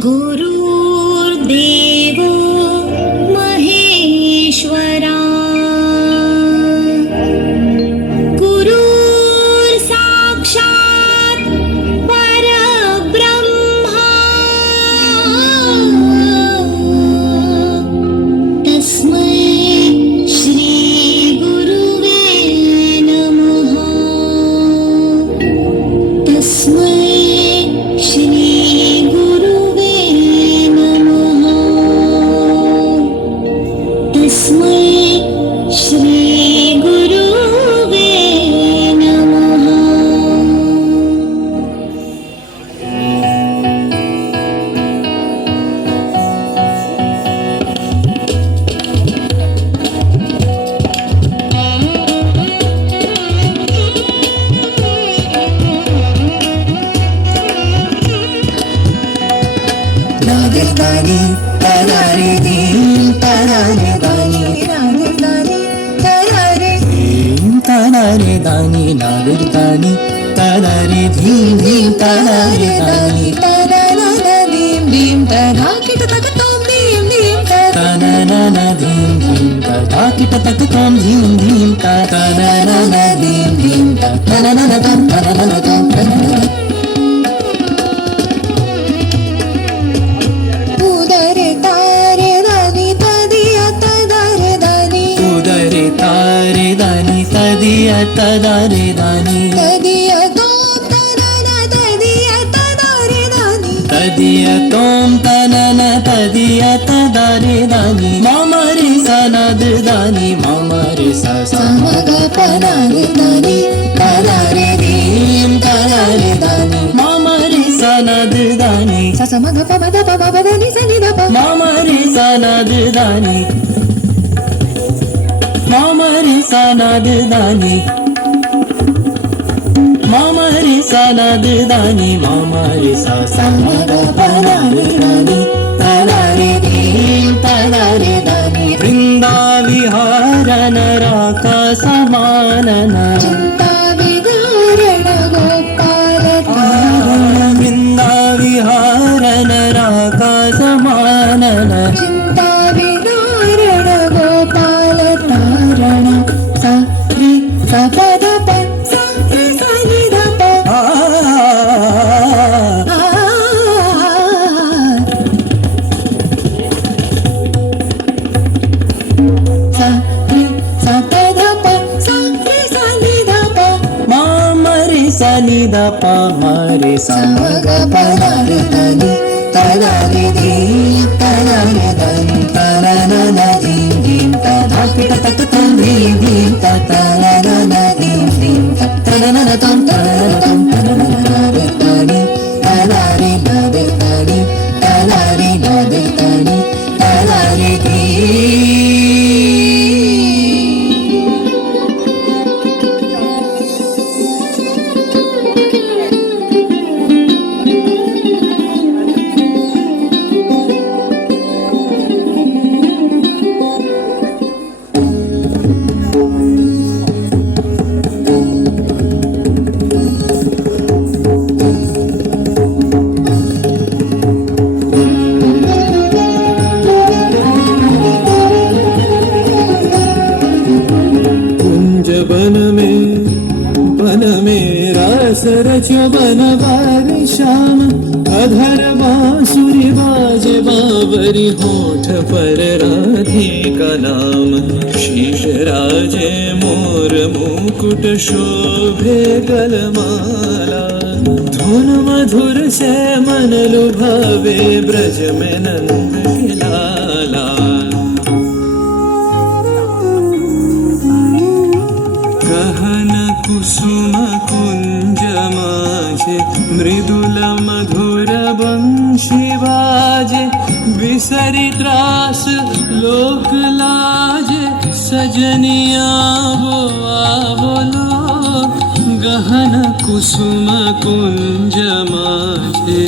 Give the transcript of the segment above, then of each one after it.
गुरुर्देवो महेश्वरा गुरुर्साक्षात् परब्रह्मा तस्मै श्री गुरुवे नमः। तस्मै श्री गुरुवे नमः। तस्मै श्री गुरुवे नमः। नागरदानी तरारे दीम तरारे दानी नागरदानी तरारे दीम तरारे दानी नागरदानी तरारे धीम धीम तरारे दानी तराना दीम धीम तरा किट तक तोम धीम धीम तराना धीम धीम तरा किट तक तोम धीम धीम तराना धीम धीम तराना तम तराना तम उदरे तारे दानी तदिया तदारे दानी उदरे तारे दानी तदिया तदारे दानी तदिया तोम तनना तदिया तदारे दानी तदिया तोम तनना तदिया तदारे दानी मामरे सनद दानी मामरे सा समग पनारे दानी तदारे दीम तदारे दानी मामरे सनद दानी सा समग पमद पमदनी सनिदा प मामरे सनद दानी मामरे सनद दानी मामरे सनद दानी मामरे सा समग पनारे दानी तदारे दीम तदारे दानी वृंदा विहारन राका समानन चिंता विदारण गोपाल तारण वृंदा विहारन राका समानन चिंता विदारण गोपाल तारण सा रि सा पद प सा रि सा नि ध प सा रि सा पद प सा रि सा नि ध प मामरे सा नि ध प मरे सा मग पदारे दानी तदारे दीम तदारे दानी तराना दीम दीम तदा किट तक तम दीम दीम तराना दीम दीम तराना तम तराना तम तराना दानी तदारे दानी तदारे दानी तदारे दीम बन में रास रचो बनवारी श्याम अधर बांसुरी बाजे बावरी होठ पर राधे का नाम शीश राजे मोर मुकुट शोभे गलमाला धुन मधुर से मन लुभावे ब्रज में नंद के लाला गहन कुसुम कुंज माझे मृदुल मधुर बंशी बाजे बिसरी त्रास लोक लाजे सजनिया बोलो गहन कुसुम कुंज माझे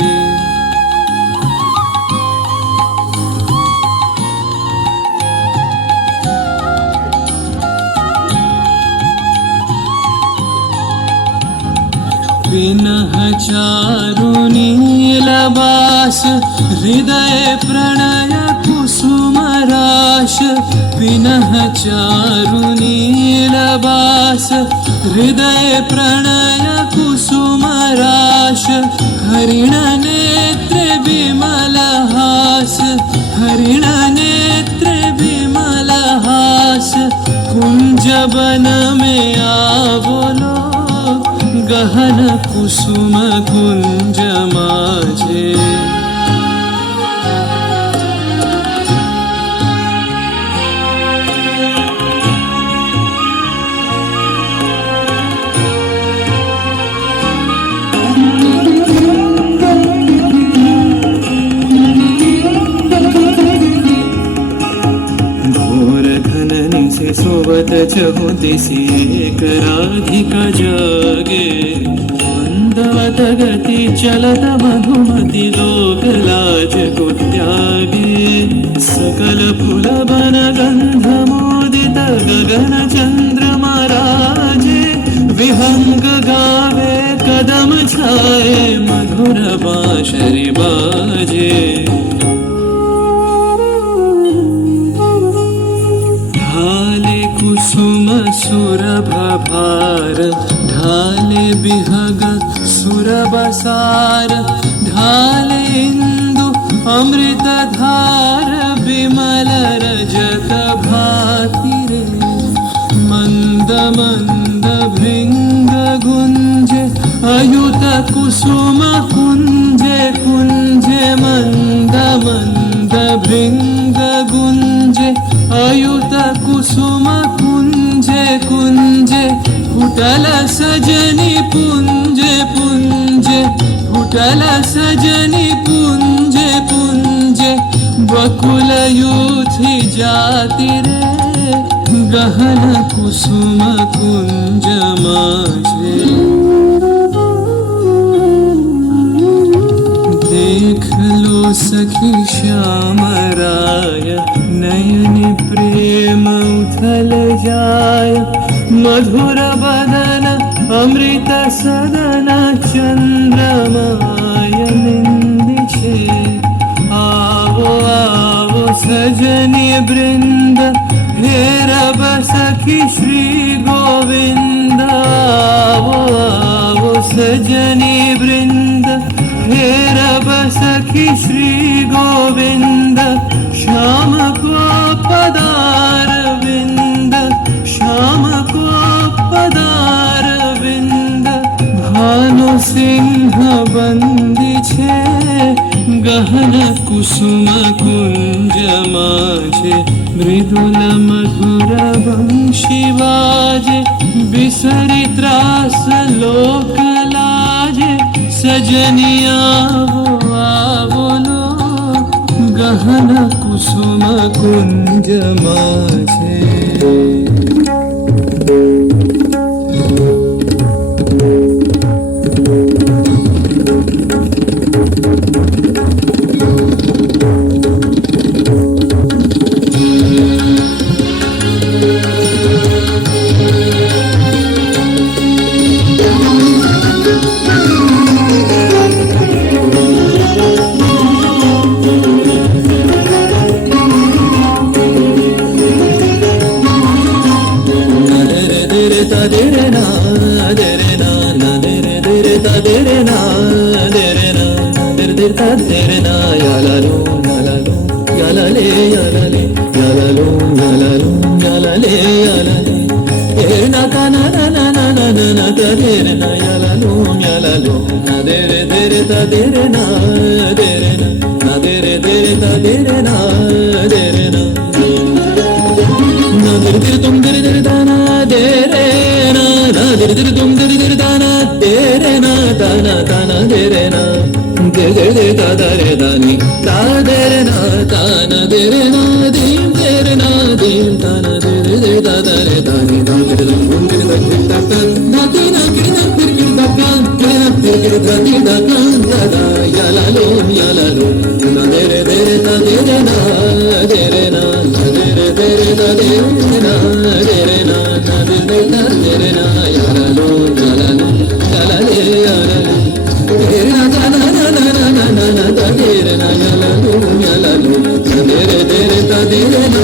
विनह चारु नील भास हृदय प्रणय कुसुमराश विनः चारुनीलबास हृदय प्रणय कुसुमराश हरिणनेत्र विमलहास हरिणनेत्र विमलहास कुंजवन में आवलो गहन कुसुम कुंज माझे सोवत चहु दिसि एक राधिका जागे मंदवत गति चलत मधुमति लोक लाज को त्यागे सकल फूल बन गंध मोदित गगन चंद्रमा राजे विहंग गावे कदम छाए मधुर बांसुरी बाजे कुसुम सुरभ भार ढाले बिहग सुरबसार ढाले इंदु अमृत धार विमल रजत भाति रे मंद मंद भृंग गुंजे अयुत कुसुम कुंजे कुंजे मंद मंद भृंग गुंजे अयुत कुसुम कुंजे कुंजे फुटल सजनी पुंजे पुंजे फुटल सजनी पुंजे पुंजे बकुल यूथी जाति रे गहन कुसुम कुंज माझे देख लो सखी श्याम राय नयन प्रेम उथल जाय मधुर बदन अमृत सदन चंद्रमाय निंदिछे आवो आवो सजनी वृंद हेरब सखी श्री गोविंद आवो आवो सजनी वृंद हेरब सखी श्री गोविंद श्याम को पदार विंद श्याम को पदार विंद भानु सिंह बंदी छे गहन कुसुम कुंज माझे मृदुल मधुर वंशी बाजे बिसरी त्रास लोक लाजे सजनिया वो आवलो गहन कुसुम कुंज माझे ಇಲ್ಲದಿರಲು